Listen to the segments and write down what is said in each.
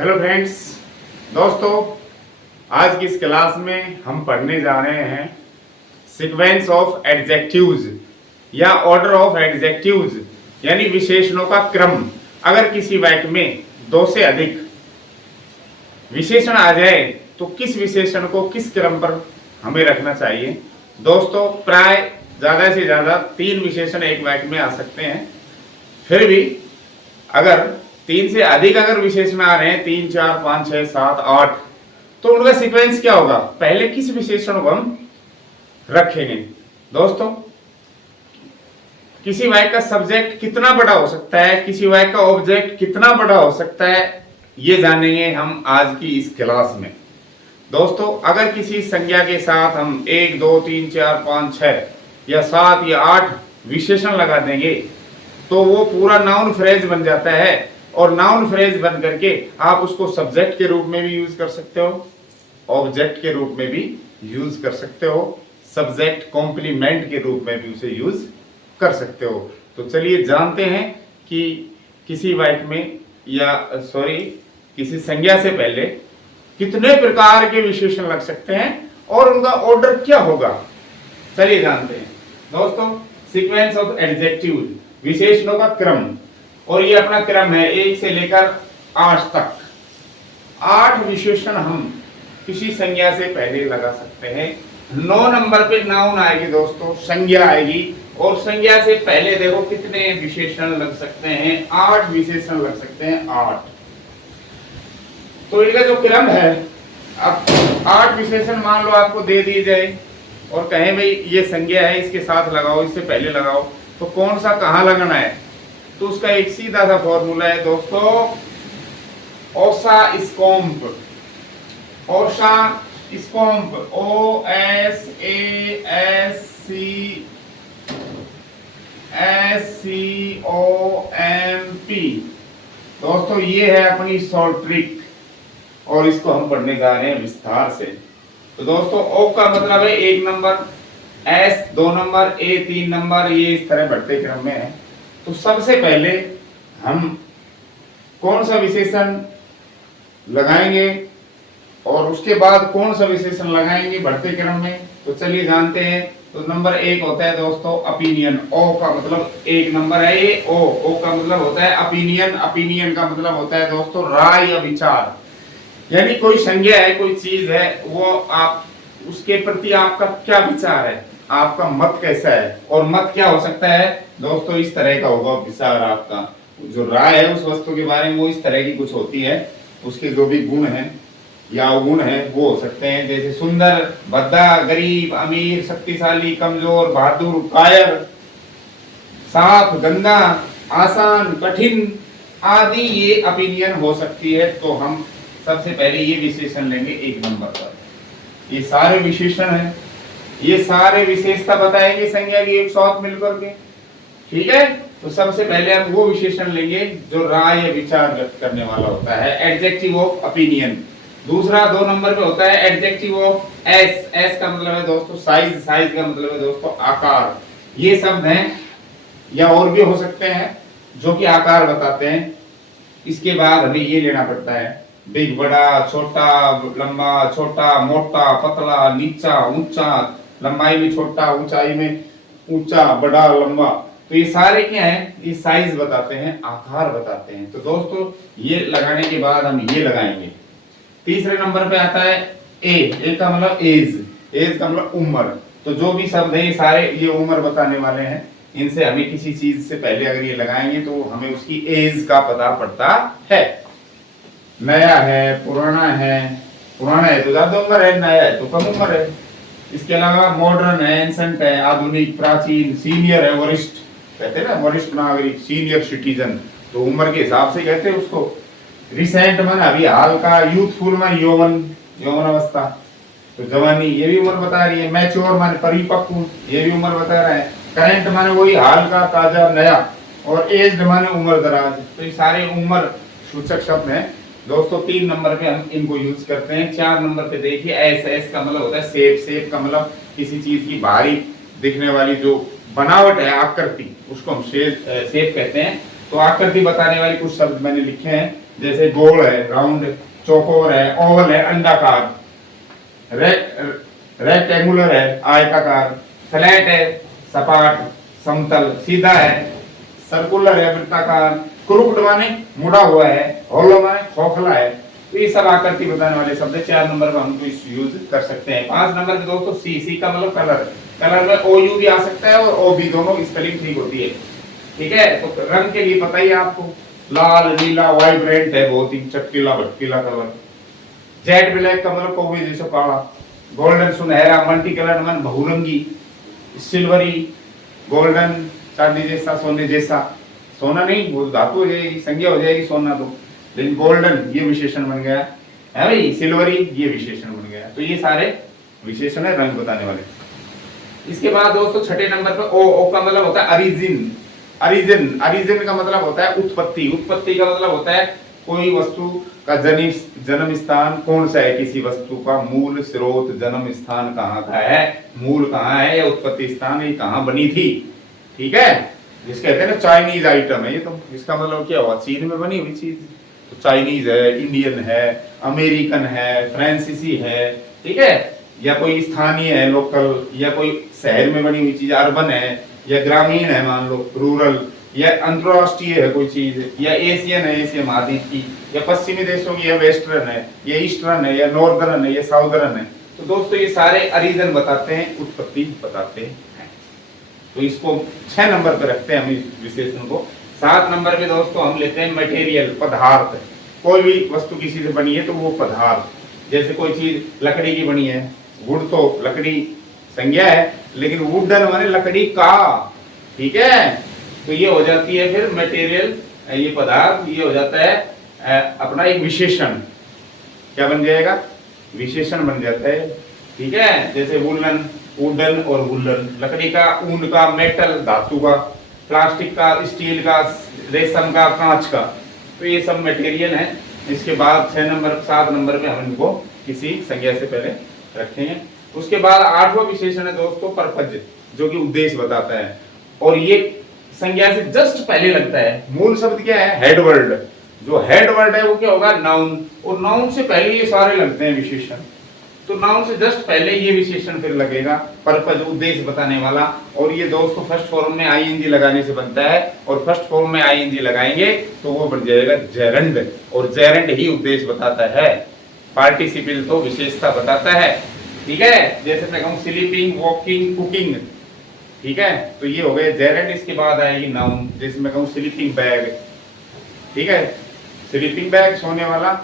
Hello friends, दोस्तों, आज की इस क्लास में हम पढ़ने जा रहे हैं सीक्वेंस ऑफ एडजेक्टिव्स या ऑर्डर ऑफ एडजेक्टिव्स, यानी विशेषणों का क्रम। अगर किसी वाक्य में दो से अधिक विशेषण आ जाए तो किस विशेषण को किस क्रम पर हमें रखना चाहिए। दोस्तों, प्राय ज़्यादा से ज़्यादा 3 विशेषण एक वाक्य में आ सकते हैं। फिर भी अगर 3 से अधिक अगर विशेषण आ रहे हैं, 3, 4, 5, 6, 7, 8, तो उनका सीक्वेंस क्या होगा, पहले किस विशेषण को हम रखेंगे। दोस्तों, किसी वाक्य का सब्जेक्ट कितना बड़ा हो सकता है, किसी वाक्य का ऑब्जेक्ट कितना बड़ा हो सकता है, ये जानेंगे हम आज की इस क्लास में। दोस्तों, अगर किसी संज्ञा के साथ हम 1, 2, 3, 4, 5, 6 या 7 या 8 विशेषण लगा देंगे तो वो पूरा नाउन फ्रेज बन जाता है, और नाउन फ्रेज बन करके आप उसको सब्जेक्ट के रूप में भी यूज कर सकते हो, ऑब्जेक्ट के रूप में भी यूज कर सकते हो, सब्जेक्ट कॉम्प्लीमेंट के रूप में भी उसे यूज कर सकते हो। तो चलिए जानते हैं कि किसी वाक्य में किसी संज्ञा से पहले कितने प्रकार के विशेषण लग सकते हैं और उनका ऑर्डर क्या होगा। चलिए जानते हैं। दोस्तों, सीक्वेंस ऑफ एडजेक्टिव, विशेषणों का क्रम, और ये अपना क्रम है 1 से लेकर 8 तक। 8 विशेषण हम किसी संज्ञा से पहले लगा सकते हैं। 9 नंबर पे नाउन आएगी दोस्तों, संज्ञा आएगी, और संज्ञा से पहले देखो कितने विशेषण लग सकते हैं, 8 विशेषण लग सकते हैं, 8। तो इनका जो क्रम है, अब 8 विशेषण मान लो आपको दे दिए जाए और कहें भाई ये संज्ञा है, इसके साथ लगाओ, इससे पहले लगाओ, तो कौन सा कहाँ लगाना है। तो उसका एक सीधा सा फॉर्मूला है दोस्तों, ओसा स्कॉम्प। ओसा स्कॉम्प, OSASCOMP। दोस्तों, ये है अपनी शॉर्ट ट्रिक और इसको हम पढ़ने जा रहे हैं विस्तार से। तो दोस्तों, ओ का मतलब है 1 नंबर, एस 2 नंबर, ए 3 नंबर, ये इस तरह बढ़ते क्रम में है। तो सबसे पहले हम कौन सा विशेषण लगाएंगे और उसके बाद कौन सा विशेषण लगाएंगे बढ़ते क्रम में, तो चलिए जानते हैं। तो नंबर 1 होता है दोस्तों ओपिनियन। ओ का मतलब 1 नंबर है ये, ओ का मतलब होता है ओपिनियन। ओपिनियन का मतलब होता है दोस्तों राय या विचार, यानी कोई संज्ञा है, कोई चीज है, वो आप उसके प्रति आपका क्या विचार है, आपका मत कैसा है। और मत क्या हो सकता है दोस्तों, इस तरह का होगा विचार। आपका जो राय है उस वस्तु के बारे में वो इस तरह की कुछ होती है, उसके जो भी गुण हैं या अवगुण है वो हो सकते हैं, जैसे सुंदर, भद्दा, गरीब, अमीर, शक्तिशाली, कमजोर, बहादुर, कायर, साफ, गंदा, आसान, कठिन आदि, ये ओपिनियन हो सकती है। तो हम सबसे पहले ये विशेषण लेंगे 1 नंबर पर। ये सारे विशेषण हैं, ये सारे विशेषता बताएंगे संज्ञा की एक साथ मिलकर के, ठीक है। तो सबसे पहले हम वो विशेषण लेंगे जो राय या विचार व्यक्त करने वाला होता है, एडजेक्टिव ऑफ ओपिनियन। दूसरा 2 नंबर पे होता है एडजेक्टिव ऑफ एस। एस का मतलब है दोस्तों साइज, साइज का मतलब है दोस्तों आकार। ये शब्द हैं या और भी हो सकते हैं जो कि आकार बताते हैं। इसके बाद हमें ये लेना पड़ता है बिग, बड़ा, छोटा, लंबा, छोटा, मोटा, पतला, नीचा, ऊंचा, लंबाई में छोटा, ऊंचाई में ऊंचा, बड़ा, लंबा। तो ये सारे क्या हैं, ये साइज बताते हैं, आकार बताते हैं। तो दोस्तों, ये लगाने के बाद हम ये लगाएंगे। तीसरे नंबर पे आता है ए का मतलब एज। एज का मतलब उम्र। तो जो भी शब्द है ये सारे ये उम्र बताने वाले हैं। इनसे हमें किसी चीज से पहले अगर ये लगाएंगे तो हमें उसकी एज का पता पड़ता है। नया है, पुराना है तो ज्यादा उम्र है, नया है तो कम उम्र है। इसके अलावा मॉडर्न है, एंसेंट है, आधुनिक, प्राचीन, सीनियर है, वरिष्ठ, कहते हैं ना वरिष्ठ नागरिक, सीनियर सिटीजन, तो उम्र के हिसाब से कहते हैं उसको। रिसेंट माने अभी हाल का, यूथफुल माने यौवन, यौवन अवस्था, तो जवानी, ये भी उम्र बता रही है। मैच्योर माने परिपक्व, ये भी उम्र बता रहा है। करेंट माने वही हाल का, ताजा, नया, और एज्ड माने उम्र दराज। तो ये सारे उम्र सूचक शब्द हैं दोस्तों। 3 नंबर पे हम इनको यूज करते हैं। 4 नंबर पे देखिए एस। एस का मतलब होता है शेप। शेप का मतलब किसी चीज की बाहरी दिखने वाली जो बनावट है, आकृति, उसको हम शेप कहते हैं। तो आकृति बताने वाले कुछ शब्द मैंने लिखे हैं। जैसे गोल है, राउंड, चौकोर है, ओवल है, अंडाकार, रेक्टेंगुलर है, आयताकार, फ्लैट है, सपाट, समतल, सीधा है, सर्कुलर है, वृत्ताकार, क्रूक्ड माने मुड़ा हुआ है, होलो माने खोखला है। तो ये सब आकृति बताने वाले शब्द है। 4 नंबर का हम तो इस यूज कर सकते हैं। 5 नंबर के दोस्तों सी का मतलब कलर। कलर में ओ यू भी आ सकता है और ओ बी, दोनों स्पेलिंग ठीक होती है। ठीक है, तो रंग के लिए पता ही है आपको, लाल, नीला, वाइब्रेंट है, बहुत ही चटकीला भटकीला कलर। जेट ब्लैक का मतलब कौवे जैसा काला। गोल्डन सुनहरा, मल्टी कलर मन बहुरंगी। सिल्वरी, गोल्डन चांदी जैसा, सोने जैसा। सोना नहीं, वो धातु हो जाएगी, संज्ञा हो जाएगी सोना तो। लेकिन गोल्डन ये विशेषण बन गया है भाई, सिल्वरी ये विशेषण बन गया। तो ये सारे विशेषण है रंग बताने वाले। इसके बाद दोस्तों छठे नंबर पर ओ का मतलब होता है अरिजिन। अरिजिन का मतलब होता है उत्पत्ति। उत्पत्ति का मतलब होता है कोई वस्तु का जन्म स्थान कौन सा है, किसी वस्तु का मूल स्रोत, जन्म स्थान कहाँ का है, मूल कहाँ है या उत्पत्ति स्थान ये कहाँ बनी थी। ठीक है, जिस कहते हैं ना चाइनीज आइटम है ये, तो इसका मतलब क्या हुआ, चीन में बनी हुई चीज। तो चाइनीज है, इंडियन है, अमेरिकन है, फ्रांसीसी है। ठीक है, या कोई स्थानीय है, लोकल, या कोई शहर में बनी हुई चीज, अर्बन है या ग्रामीण है, मान लो रूरल, या अंतरराष्ट्रीय है कोई चीज, या एशियन है, एशिया महाद्वीप की, या पश्चिमी देशों की, या वेस्टर्न है, या ईस्टर्न है, या नॉर्दर्न है, या साउदर्न है। तो दोस्तों ये सारे अरीजन बताते हैं, उत्पत्ति बताते हैं। तो इसको 6 नंबर पे रखते हैं हम इस विशेषण को। 7 नंबर पे दोस्तों हम लेते हैं मटेरियल, पदार्थ। कोई भी वस्तु किसी से बनी है तो वो पदार्थ। जैसे कोई चीज लकड़ी की बनी है, वुड तो लकड़ी संज्ञा है, लेकिन वुडन माने लकड़ी का। ठीक है, तो ये हो जाती है फिर मटेरियल, ये पदार्थ, ये हो जाता है अपना एक विशेषण। क्या बन जाएगा, विशेषण बन जाता है। ठीक है, जैसे वुलन, वुडन और वुलन, लकड़ी का, ऊन का, मेटल धातु का, प्लास्टिक का, स्टील का, रेशम का, कांच का। तो ये सब मटेरियल है। इसके बाद 6 नंबर 7 नंबर में हम इनको किसी संज्ञा से पहले रखेंगे। उसके बाद 8वां विशेषण है दोस्तों पर्पज, जो कि उद्देश्य बताता है। और ये संज्ञा से जस्ट पहले लगता है। मूल शब्द क्या है, हेड वर्ड। जो हेड वर्ड है वो क्या होगा, नाउन। और नाउन से पहले ये सारे लगते हैं विशेषण। तो नाउन से जस्ट पहले ये विशेषण फिर लगेगा, पर्पज, उद्देश्य बताने वाला। और ये दोस्तों फर्स्ट फॉर्म में आईएनजी लगाने से बनता है। और फर्स्ट फॉर्म में आईएनजी लगाएंगे तो वो बन जाएगा जेरंड। और जेरंड ही उद्देश्य बताता है, पार्टिसिपल तो विशेषता बताता है। ठीक है, जैसे मैं कहूँ स्लीपिंग, वॉकिंग, कुकिंग। ठीक है, तो ये हो गए जेरंड। इसके बाद आएगी नाउन, जैसे मैं कहूँ स्लीपिंग बैग। ठीक है, स्लीपिंग बैग सोने वाला,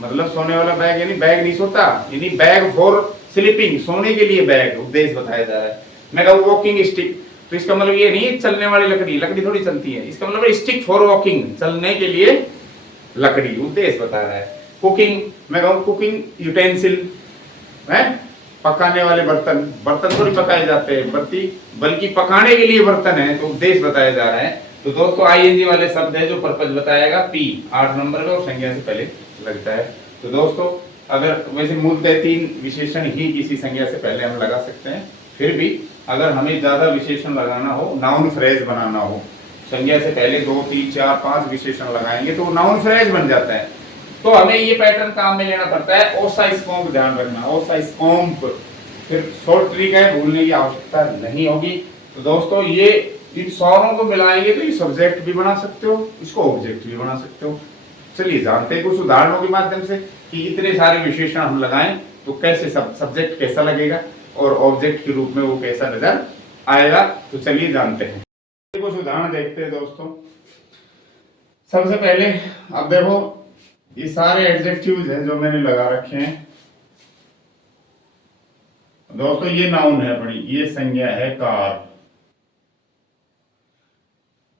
मतलब सोने वाला बैग, यानी बैग नहीं सोता, यानी बैग फॉर स्लीपिंग, सोने के लिए बैग, उद्देश्य बताया जा रहा है। मैं कहूँ वॉकिंग स्टिक, तो इसका मतलब ये नहीं चलने वाली लकड़ी, लकड़ी थोड़ी चलती है। इसका मतलब स्टिक फॉर वॉकिंग, चलने के लिए लकड़ी, उद्देश्य बता रहा है। कुकिंग, मैं कहूँ कुकिंग यूटेंसिल है, पकाने वाले बर्तन, बर्तन थोड़ी पकाए जाते हैं, बल्कि पकाने के लिए बर्तन है, तो उद्देश्य बताया जा रहा है। तो दोस्तों आईएनजी वाले शब्द है जो पर्पज बताएगा, पी 8 नंबर पे और संज्ञा से पहले लगता है। तो दोस्तों अगर वैसे मूलतः 3 विशेषण ही किसी संज्ञा से पहले हम लगा सकते हैं। फिर भी अगर हमें ज्यादा विशेषण लगाना हो, नाउन फ्रेज बनाना हो, संज्ञा से पहले 2, 3, 4, 5 विशेषण लगाएंगे तो नाउन फ्रेज बन जाता है। तो हमें ये पैटर्न काम में लेना पड़ता है। ओसा स्कॉम्प ध्यान रखना, ओसा स्कॉम्प, फिर शॉर्ट ट्रिक है, भूलने की आवश्यकता नहीं होगी। तो दोस्तों ये इन सारों को मिलाएंगे तो ये सब्जेक्ट भी बना सकते हो, इसको ऑब्जेक्ट भी बना सकते हो। चलिए जानते हैं कुछ उदाहरणों के माध्यम से कि इतने सारे विशेषण हम लगाएं तो कैसे सब्जेक्ट कैसा लगेगा और ऑब्जेक्ट के रूप में वो कैसा नजर आएगा। तो चलिए जानते हैं, कुछ उदाहरण देखते हैं दोस्तों। सबसे पहले अब देखो, ये सारे एडजेक्टिव्स हैं जो मैंने लगा रखे हैं दोस्तों। ये नाउन है अपनी, ये संज्ञा है कार,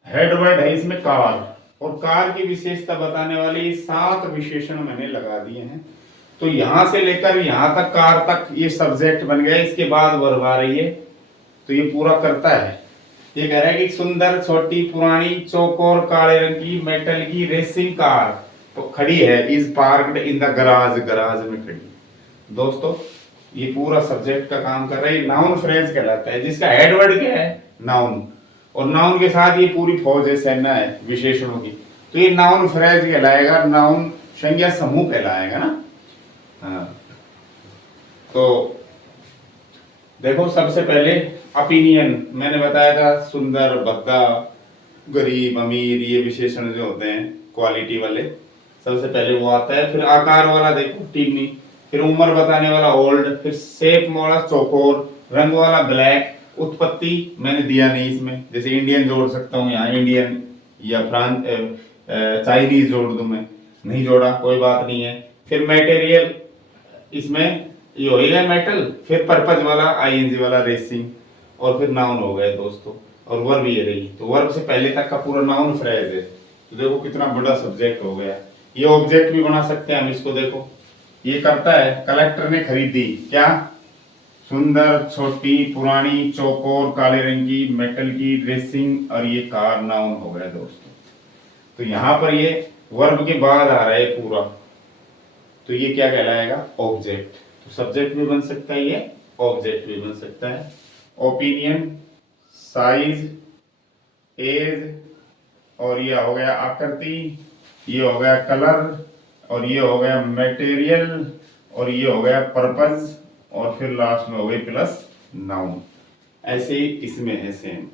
हेडवर्ड है इसमें कार। और कार की विशेषता बताने वाले ये 7 विशेषण मैंने लगा दिए हैं। तो यहां से लेकर यहां तक, कार तक ये सब्जेक्ट बन गया। इसके बाद वर्ब आ रही है, तो ये पूरा करता है। ये कह रहा है कि सुंदर, छोटी, पुरानी, चौकोर, काले रंग की, मेटल की रेसिंग कार तो खड़ी है, is parked in the garage, garage में खड़ी। दोस्तों ये पूरा सब्जेक्ट का काम कर रहा है, नाउन फ्रेज कहलाता है, जिसका हेडवर्ड क्या है, नाउन। और नाउन के साथ ये पूरी फौज है, सेना है विशेषणों की। तो ये नाउन फ्रेज कहलाएगा, नाउन संज्ञा समूह कहलाएगा ना। हाँ, तो देखो सबसे पहले ओपिनियन मैंने बताया था, सुंदर, भद्दा, गरीब, अमीर, ये विशेषण जो होते हैं क्वालिटी वाले, सबसे पहले वो आता है। फिर आकार वाला देखो टीनी, फिर उम्र बताने वाला ओल्ड, फिर शेप वाला चौकोर, रंग वाला ब्लैक, उत्पत्ति मैंने दिया नहीं इसमें, जैसे इंडियन जोड़ सकता हूँ यहाँ, इंडियन या फ्रांस चाइनीज जोड़ दूं मैं, नहीं जोड़ा कोई बात नहीं है। फिर मटेरियल इसमें ये होएगा मेटल, फिर पर्पज वाला आईएनजी वाला रेसिंग, और फिर नाउन हो गए दोस्तों, और वर्ब ये रही। तो वर्ब से पहले तक का पूरा नाउन फ्रेज है। तो देखो कितना बड़ा सब्जेक्ट हो गया। ये ऑब्जेक्ट भी बना सकते हैं हम इसको, देखो ये करता है, कलेक्टर ने खरीदी क्या, सुंदर, छोटी, पुरानी, चौकोर, काले रंग की, मेटल की, रेसिंग, और ये कार नाउन हो गया दोस्तों। तो यहाँ पर ये वर्ब के बाद आ रहा है पूरा, तो ये क्या कहलाएगा, ऑब्जेक्ट। तो सब्जेक्ट भी बन सकता है ये, ऑब्जेक्ट भी बन सकता है। ओपिनियन, साइज, एज, और ये हो गया आकृति, ये हो गया कलर, और ये हो गया मटेरियल, और ये हो गया पर्पज, और फिर लास्ट में हो गई प्लस नाउन। ऐसे ही इसमें है सेम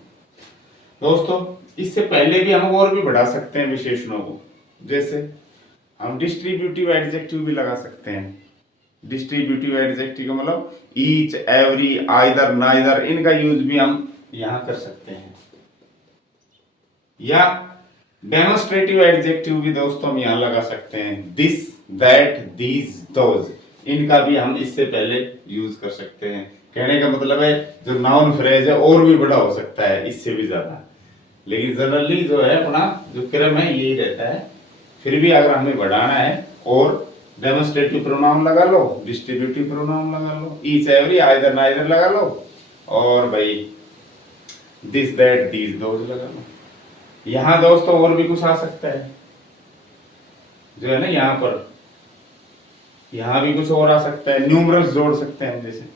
दोस्तों। इससे पहले भी हम और भी बढ़ा सकते हैं विशेषणों को, जैसे हम डिस्ट्रीब्यूटिव एडजेक्टिव भी लगा सकते हैं। डिस्ट्रीब्यूटिव एडजेक्टिव का मतलब ईच, एवरी, आइदर, नाइदर, इनका यूज भी हम यहां कर सकते हैं। या डेमोन्स्ट्रेटिव एडजेक्टिव भी दोस्तों हम यहां लगा सकते हैं, दिस, दैट, दीज, दोज, इनका भी हम इससे पहले यूज कर सकते हैं। कहने का मतलब है जो नाउन फ्रेज है और भी बड़ा हो सकता है, इससे भी ज्यादा, लेकिन जनरली जो है अपना जो क्रम है यही रहता है। फिर भी अगर हमें बढ़ाना है, और डेमोन्स्ट्रेटिव प्रोनाउन लगा लो, डिस्ट्रीब्यूटिव प्रोनाउन लगा लो, ईच, एवरी, आइदर, नाइदर लगा लो, और भाई दिस, दैट, दीज, दोज लगा लो। यहां दोस्तों और भी कुछ आ सकता है, जो है ना यहाँ पर, यहां भी कुछ और आ सकता है। न्यूमरल्स जोड़ सकते हैं, जैसे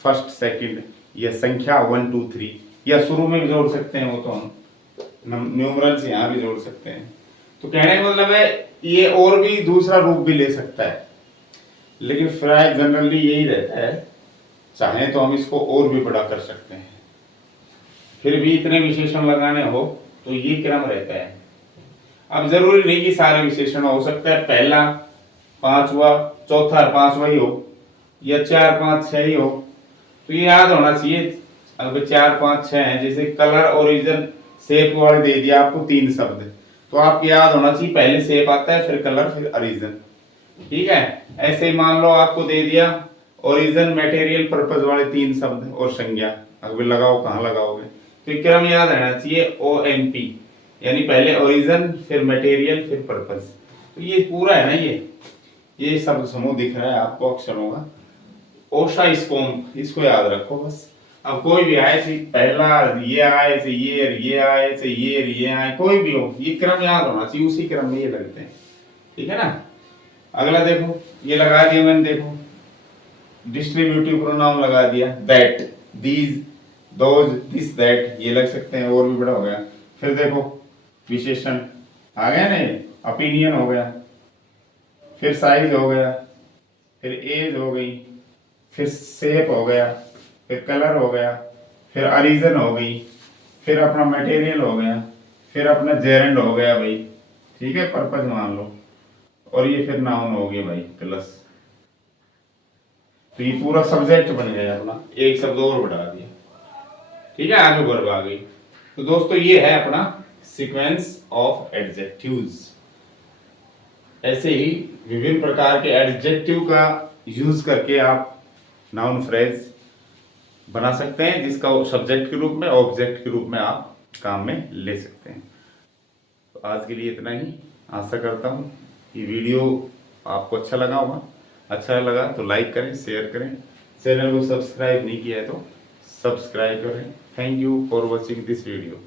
फर्स्ट, सेकंड, या संख्या 1 2 3, या शुरू में भी जोड़ सकते हैं, वो तो हम न्यूमरल्स यहाँ भी जोड़ सकते हैं। तो कहने का मतलब है ये और भी दूसरा रूप भी ले सकता है, लेकिन फ्राइज जनरली यही रहता है। चाहे तो हम इसको और भी बड़ा कर सकते हैं। फिर भी इतने विशेषण लगाने हो तो ये क्रम रहता है। अब जरूरी नहीं कि सारे विशेषण हो सकता है पहला, पांचवा, चौथा, पांचवा ही हो, या 4 5 6 ही हो। तो ये याद होना चाहिए। अब 4 5 6 है, जैसे कलर, ओरिजिन, शेप वाले दे दिया आपको 3 शब्द, तो आपको याद होना चाहिए पहले शेप आता है, फिर कलर, फिर ओरिजिन। ठीक है, ऐसे ही मान लो आपको दे दिया ओरिजिन, मटेरियल, पर्पज वाले 3 शब्द और संज्ञा, अब लगाओ कहाँ लगाओगे, तो ये क्रम याद रहना चाहिए, OMP, यानी पहले ओरिजिन, फिर मटेरियल, फिर पर्पज। तो ये पूरा है ना, ये शब्द समूह दिख रहा है आपको अक्षरों का, ओशा स्कोम, इसको याद रखो बस। अब कोई भी आए से पहला ये आए से ये आए से ये आए, कोई भी हो, ये क्रम याद होना चाहिए, उसी क्रम में ये लगते हैं। ठीक है ना। अगला देखो, ये लगा दिया मैंने, देखो डिस्ट्रीब्यूटिव प्रोनाउन लगा दिया, that, these, those, this, that, ये लग सकते हैं, और भी बड़ा हो गया। फिर देखो विशेषण आ गया ना, ओपिनियन हो गया, फिर साइज हो गया, फिर एज हो गई, फिर शेप हो गया, फिर कलर हो गया, फिर ओरिजिन हो गई, फिर अपना मटेरियल हो गया, फिर अपना जेरेंड हो गया भाई। ठीक है, पर्पज मान लो, और ये फिर नाउन हो गई भाई प्लस। तो ये पूरा सब्जेक्ट बन गया अपना, एक शब्द और बढ़ा दिया। ठीक है, आगे वर्ब आ गई। तो दोस्तों ये है अपना सीक्वेंस ऑफ एडजेक्टिव्स। ऐसे ही विभिन्न प्रकार के एडजेक्टिव का यूज करके आप नाउन फ्रेज बना सकते हैं, जिसका सब्जेक्ट के रूप में, ऑब्जेक्ट के रूप में आप काम में ले सकते हैं। तो आज के लिए इतना ही। आशा करता हूँ ये वीडियो आपको अच्छा लगा होगा। अच्छा लगा तो लाइक करें, शेयर करें, चैनल को सब्सक्राइब नहीं किया है तो सब्सक्राइब करें। Thank you for watching this video.